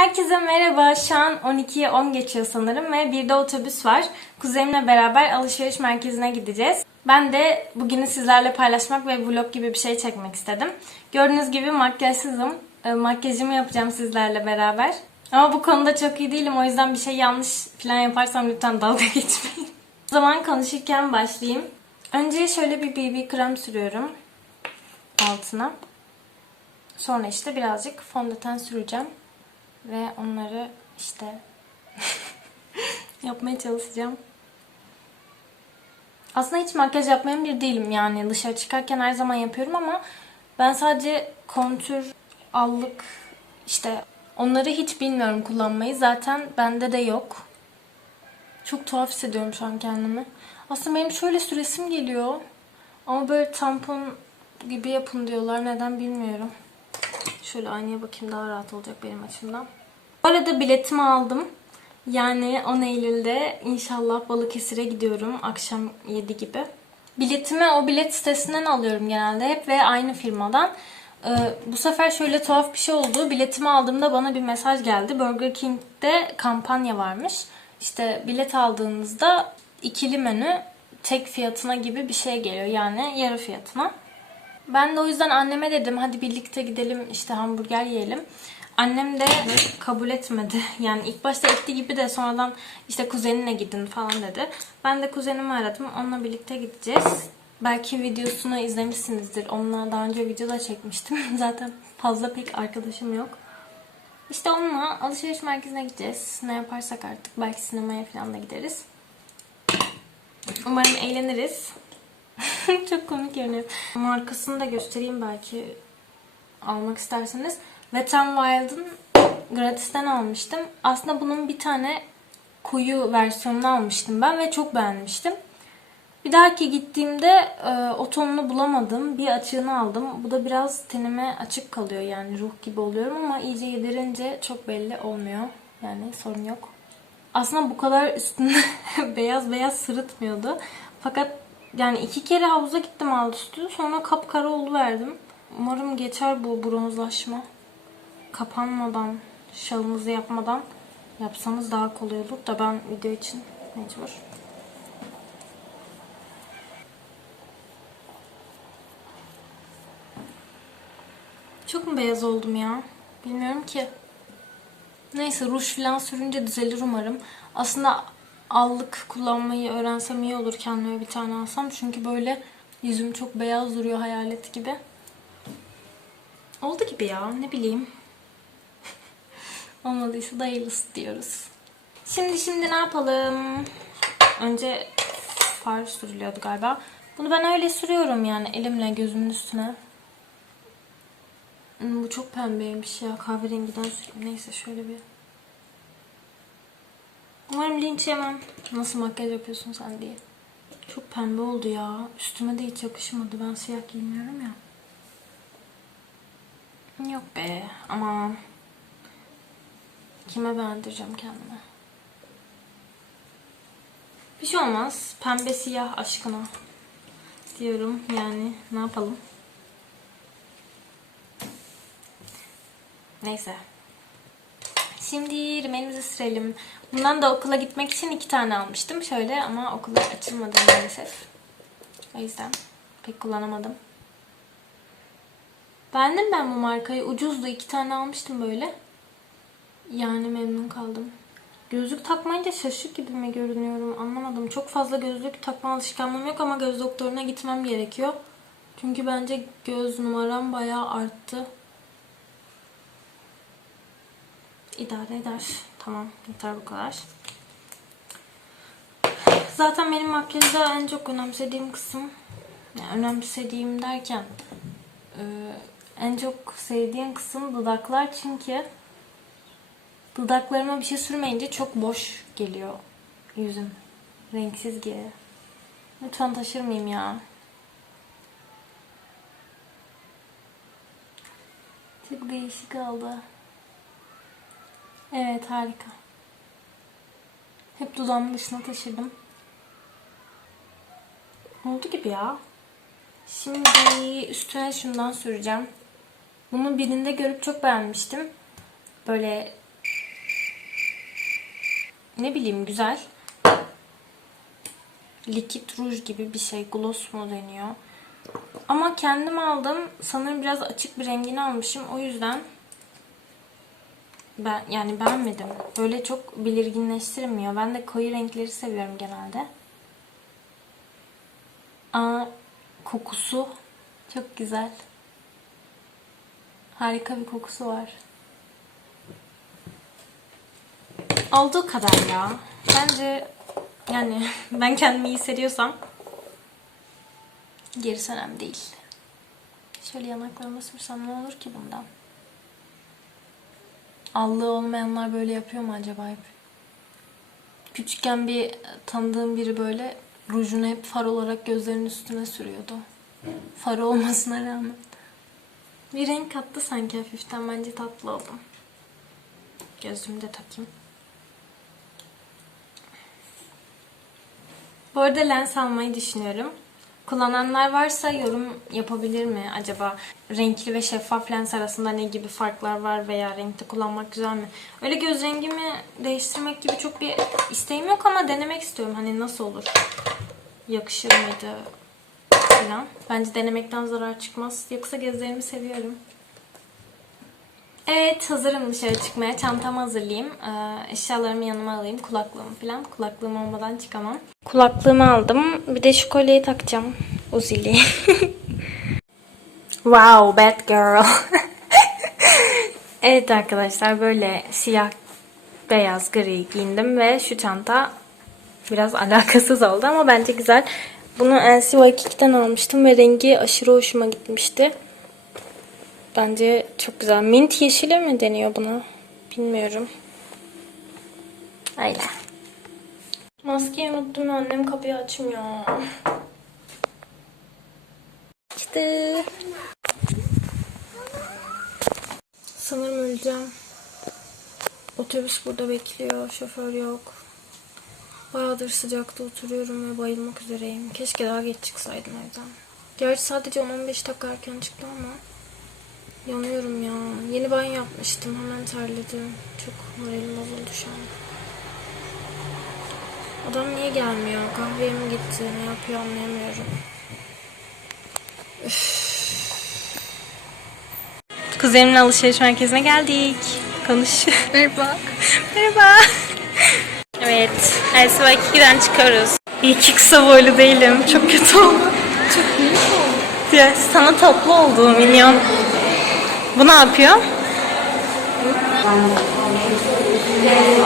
Herkese merhaba. Şu an 12'ye 10 geçiyor sanırım ve bir de otobüs var. Kuzenimle beraber alışveriş merkezine gideceğiz. Ben de bugünü sizlerle paylaşmak ve vlog gibi bir şey çekmek istedim. Gördüğünüz gibi makyajsızım. E, Makyajımı yapacağım sizlerle beraber. Ama bu konuda çok iyi değilim. O yüzden bir şey yanlış falan yaparsam lütfen dalga geçmeyin. O zaman konuşurken başlayayım. Önce şöyle bir BB krem sürüyorum altına. Sonra işte birazcık fondöten süreceğim. Ve onları işte yapmaya çalışacağım. Aslında hiç makyaj yapmayan bir değilim yani. Dışarı çıkarken her zaman yapıyorum ama ben sadece kontür, allık işte onları hiç bilmiyorum kullanmayı. Zaten bende de yok. Çok tuhaf hissediyorum şu an kendimi. Aslında benim şöyle süresim geliyor. Ama böyle tampon gibi yapın diyorlar. Neden bilmiyorum. Şöyle aynaya bakayım daha rahat olacak benim açımdan. Bu arada biletimi aldım. Yani 10 Eylül'de inşallah Balıkesir'e gidiyorum akşam 7 gibi. Biletimi o bilet sitesinden alıyorum genelde hep ve aynı firmadan. Ee, bu sefer şöyle tuhaf bir şey oldu. Biletimi aldığımda bana bir mesaj geldi. Burger King'de kampanya varmış. İşte bilet aldığınızda ikili menü tek fiyatına gibi bir şey geliyor. Yani yarı fiyatına. Ben de o yüzden anneme dedim hadi birlikte gidelim işte hamburger yiyelim. Annem de kabul etmedi. Yani ilk başta etti gibi de sonradan işte kuzeninle gidin falan dedi. Ben de kuzenimi aradım. Onunla birlikte gideceğiz. Belki videosunu izlemişsinizdir. Onunla daha önce video da çekmiştim. Zaten fazla pek arkadaşım yok. İşte onunla alışveriş merkezine gideceğiz. Ne yaparsak artık. Belki sinemaya falan da gideriz. Umarım eğleniriz. Çok komik görünüyor. Markasını da göstereyim belki almak isterseniz. Wet n Wild'ın gratisten almıştım. Aslında bunun bir tane koyu versiyonunu almıştım ben ve çok beğenmiştim. Bir dahaki gittiğimde e, o tonunu bulamadım. Bir açığını aldım. Bu da biraz tenime açık kalıyor yani ruh gibi oluyorum ama iyice yedirince çok belli olmuyor. Yani sorun yok. Aslında bu kadar üstünde beyaz beyaz sırıtmıyordu. Fakat yani iki kere havuza gittim alt üstü. Sonra kapkara verdim. Umarım geçer bu bronzlaşma. Kapanmadan, şalınızı yapmadan yapsanız daha kolay olur da ben video için mecbur. Çok mu beyaz oldum ya? Bilmiyorum ki. Neyse ruj falan sürünce düzelir umarım. Aslında allık kullanmayı öğrensem iyi olur kendime bir tane alsam. Çünkü böyle yüzüm çok beyaz duruyor hayalet gibi. Oldu gibi ya ne bileyim. Olmadıysa da hayırlısı diyoruz. Şimdi şimdi ne yapalım? Önce far sürülüyordu galiba. Bunu ben öyle sürüyorum yani elimle gözümün üstüne. Hmm, Bu çok pembeymiş ya. Kahverengiden süreyim. Neyse şöyle bir. Umarım linç yemem. Nasıl makyaj yapıyorsun sen diye. Çok pembe oldu ya. Üstüme de hiç yakışmadı. Ben siyah giymiyorum ya. Yok be. Ama kime beğendireceğim kendime? Bir şey olmaz. Pembe siyah aşkına. Diyorum yani. Ne yapalım? Neyse. Şimdi rimelimizi sürelim. Bundan da okula gitmek için iki tane almıştım. Şöyle ama okullar açılmadı maalesef. O yüzden pek kullanamadım. Beğendim ben bu markayı. Ucuzdu. iki tane almıştım böyle. Yani memnun kaldım. Gözlük takmayınca şaşık gibi mi görünüyorum anlamadım. Çok fazla gözlük takma alışkanlığım yok ama göz doktoruna gitmem gerekiyor. Çünkü bence göz numaram bayağı arttı. İdare eder. Tamam yeter bu kadar. Zaten benim makyajda en çok önemsediğim kısım yani önemsediğim derken e, en çok sevdiğim kısım dudaklar çünkü dudaklarıma bir şey sürmeyince çok boş geliyor yüzüm. Renksiz geliyor. Lütfen taşırmayayım ya. Çok değişik oldu. Evet harika. Hep dudağımın dışına taşıdım. Oldu gibi ya. Şimdi üstüne şundan süreceğim. Bunu birinde görüp çok beğenmiştim. Böyle ne bileyim güzel. Likit ruj gibi bir şey. Gloss mu deniyor? Ama kendim aldım. Sanırım biraz açık bir rengini almışım. O yüzden ben yani beğenmedim. Böyle çok belirginleştirmiyor. Ben de koyu renkleri seviyorum genelde. Aa, kokusu çok güzel. Harika bir kokusu var. Olduğu kadar ya. Bence yani ben kendimi iyi hissediyorsam gerisi önemli değil. Şöyle yanaklarıma sürsem ne olur ki bundan? Allığı olmayanlar böyle yapıyor mu acaba hep? Küçükken bir tanıdığım biri böyle rujunu hep far olarak gözlerinin üstüne sürüyordu. Far olmasına rağmen. Bir renk kattı sanki hafiften. Bence tatlı oldu. Gözlüğümü de takayım. Bu arada lens almayı düşünüyorum. Kullananlar varsa yorum yapabilir mi acaba? Renkli ve şeffaf lens arasında ne gibi farklar var veya renkte kullanmak güzel mi? Öyle göz rengimi değiştirmek gibi çok bir isteğim yok ama denemek istiyorum. Hani nasıl olur? Yakışır mıydı? Falan. Bence denemekten zarar çıkmaz. Yoksa gözlerimi seviyorum. Evet hazırım dışarı çıkmaya. Çantamı hazırlayayım. Ee, eşyalarımı yanıma alayım. Kulaklığımı falan. Kulaklığım olmadan çıkamam. Kulaklığımı aldım. Bir de şu kolyeyi takacağım. Uzili. wow bad girl. evet arkadaşlar böyle siyah beyaz gri giyindim ve şu çanta biraz alakasız oldu ama bence güzel. Bunu LCY2'den almıştım ve rengi aşırı hoşuma gitmişti. Bence çok güzel. Mint yeşili mi deniyor buna? Bilmiyorum. Öyle. Maskeyi unuttum. Annem kapıyı açmıyor. İşte. Sanırım öleceğim. Otobüs burada bekliyor. Şoför yok. Bayağıdır sıcakta oturuyorum ve bayılmak üzereyim. Keşke daha geç çıksaydım evden. Gerçi sadece 10-15 dakika erken çıktım ama yanıyorum ya. Yeni banyo yapmıştım. Hemen terledim. Çok moralim bozuldu şu an. Adam niye gelmiyor? Kahveye mi gitti? Ne yapıyor anlayamıyorum. Üf. Kuzenimle alışveriş merkezine geldik. Konuş. Merhaba. Merhaba. Evet. Elsiva 2'den çıkıyoruz. İyi ki kısa boylu değilim. Çok kötü oldu. Çok minik oldu. Ya, sana tatlı oldu minyon. Bu ne yapıyor?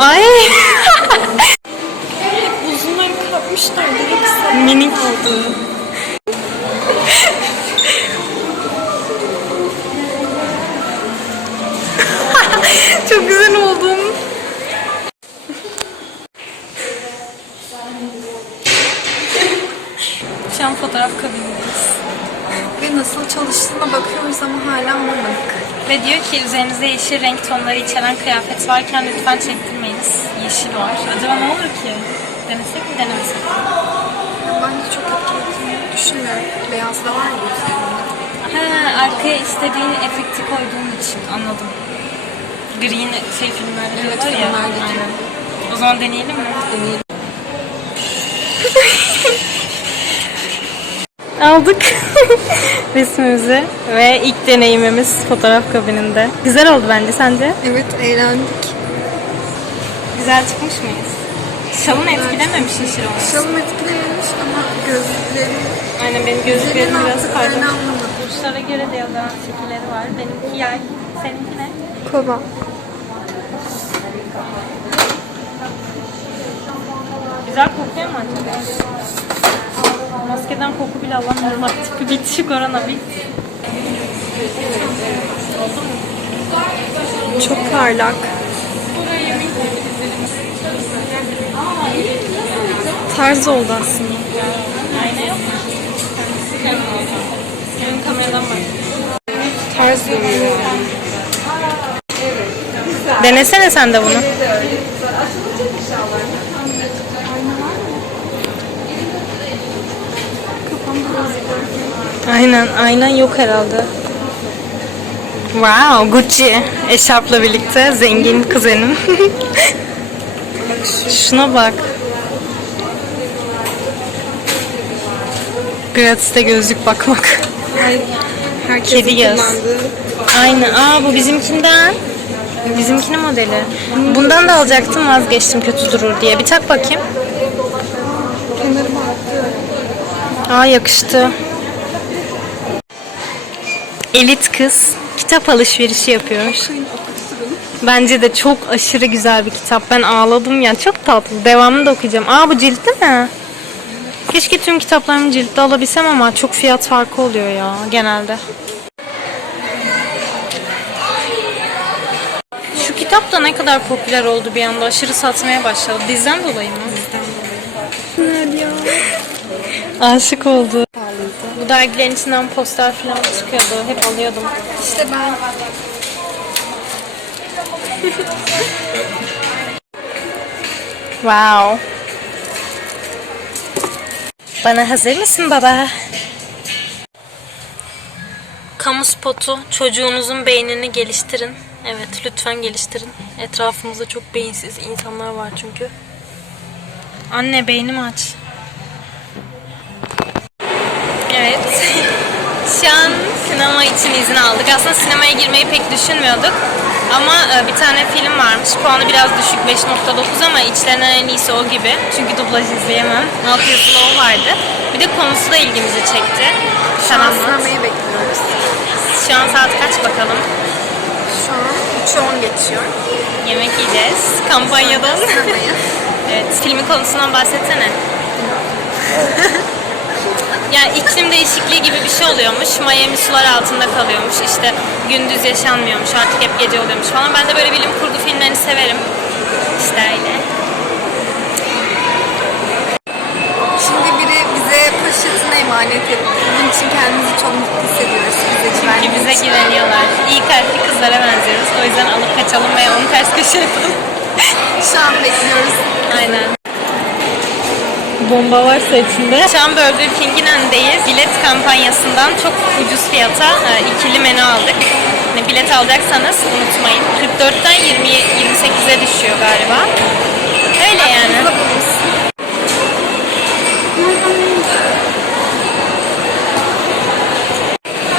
Ay Uzundan kapmışlar. Minik oldu. Ve diyor ki üzerinizde yeşil renk tonları içeren kıyafet varken lütfen çektirmeyiniz. Yeşil var. Acaba ne olur ki? Denesek mi denemesek mi? Bence çok etkilediğini düşünmüyorum. Beyaz da var ya üzerinde. He, arkaya istediğin efekti koyduğun için anladım. Green şey filmlerde Evet, var ya. filmlerde de. Aynen. O zaman deneyelim mi? Deneyelim. Aldık resmimizi ve ilk deneyimimiz fotoğraf kabininde. Güzel oldu bence sence? Evet eğlendik. Güzel çıkmış mıyız? Şalın etkilememiş yeşil olması. Şalım etkilemiş ama gözlükleri Aynen benim gözlüklerim biraz kaydı. Kuşlara göre deodorant şekilleri var. Benimki yay. Seninki ne? Kova. Güzel kokuyor mu acaba? Maskeden koku bile alamıyorum artık. Bitti korona bit. Oldu mu? Çok parlak. Tarz oldu aslında. Ayna yok? Benim kameradan bak. Tarz duruyor. Denesene sen de bunu. Aynen, aynen yok herhalde. Wow, Gucci eşarpla birlikte zengin kuzenim. Şuna bak. Gratis'te gözlük bakmak. Herkesin Kedi göz. Aynı. Aa bu bizimkinden. Bizimkinin modeli. Bundan da alacaktım vazgeçtim kötü durur diye. Bir tak bakayım. Aa yakıştı. Elit kız kitap alışverişi yapıyor. Bence de çok aşırı güzel bir kitap. Ben ağladım ya. Çok tatlı. Devamını da okuyacağım. Aa bu ciltli mi? Keşke tüm kitaplarımı ciltte alabilsem ama çok fiyat farkı oluyor ya genelde. Şu kitap da ne kadar popüler oldu bir anda. Aşırı satmaya başladı. Bizden dolayı mı? Güzel ya. Aşık oldu. Dergilerin içinden poster falan çıkıyordu. Hep alıyordum. İşte ben Wow. Bana hazır mısın baba? Kamu spotu. Çocuğunuzun beynini geliştirin. Evet lütfen geliştirin. Etrafımızda çok beyinsiz insanlar var çünkü. Anne beynimi aç. Şu an sinema için izin aldık. Aslında sinemaya girmeyi pek düşünmüyorduk. Ama e, bir tane film varmış. Puanı biraz düşük 5.9 ama içlerinden en iyisi o gibi. Çünkü dublaj izleyemem. Alt yazılı o vardı. Bir de konusu da ilgimizi çekti. şu an sinemayı bekliyoruz. Şu an saat kaç bakalım? Şu an 3'ü 10 geçiyor. Yemek yiyeceğiz. Kampanyadan. Evet, filmin konusundan bahsetsene. yani iklim değişikliği gibi bir şey oluyormuş. Miami sular altında kalıyormuş. İşte gündüz yaşanmıyormuş. Artık hep gece oluyormuş falan. Ben de böyle bilim kurgu filmlerini severim. İşte öyle. Şimdi biri bize poşetine emanet etti. Bunun için kendimizi çok mutlu hissediyoruz. Bize güvendiği bize için. güveniyorlar. İyi kalpli kızlara benziyoruz. O yüzden alıp kaçalım ve onu ters köşe yapalım. Şu an bekliyoruz. Aynen. Bomba varsa içinde. Şu an Burger King'in önündeyiz. Bilet kampanyasından çok ucuz fiyata e, ikili menü aldık. Ne bilet alacaksanız unutmayın. 44'ten 20 28'e düşüyor galiba. Öyle yani.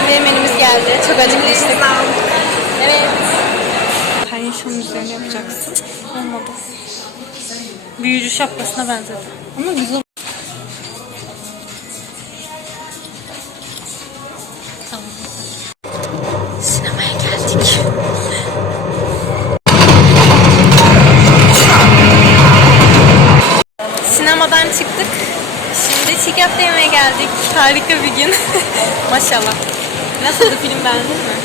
Ve menümüz geldi. Çok acıkmıştık. Evet. Paylaşım üzerine yapacaksın. Olmadı. Büyücü şapkasına benzedi. Ama güzel. Tamam. Sinemaya geldik. Sinemadan çıktık. Şimdi çiğ köfte yemeye geldik. Harika bir gün. Maşallah. Nasıldı film beğendin mi?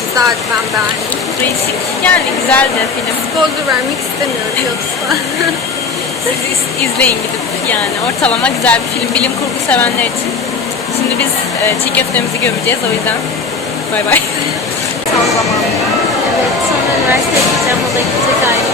Güzel ben beğendim. Değişik. Yani güzeldi film. Spoiler vermek istemiyorum yoksa. Siz iz- izleyin gidip yani ortalama güzel bir film bilim kurgu sevenler için. Şimdi biz e, çiğ köftemizi gömeceğiz o yüzden bay bay. Tam zamanı. Evet sonra üniversiteye gideceğim o da gidecek aynı.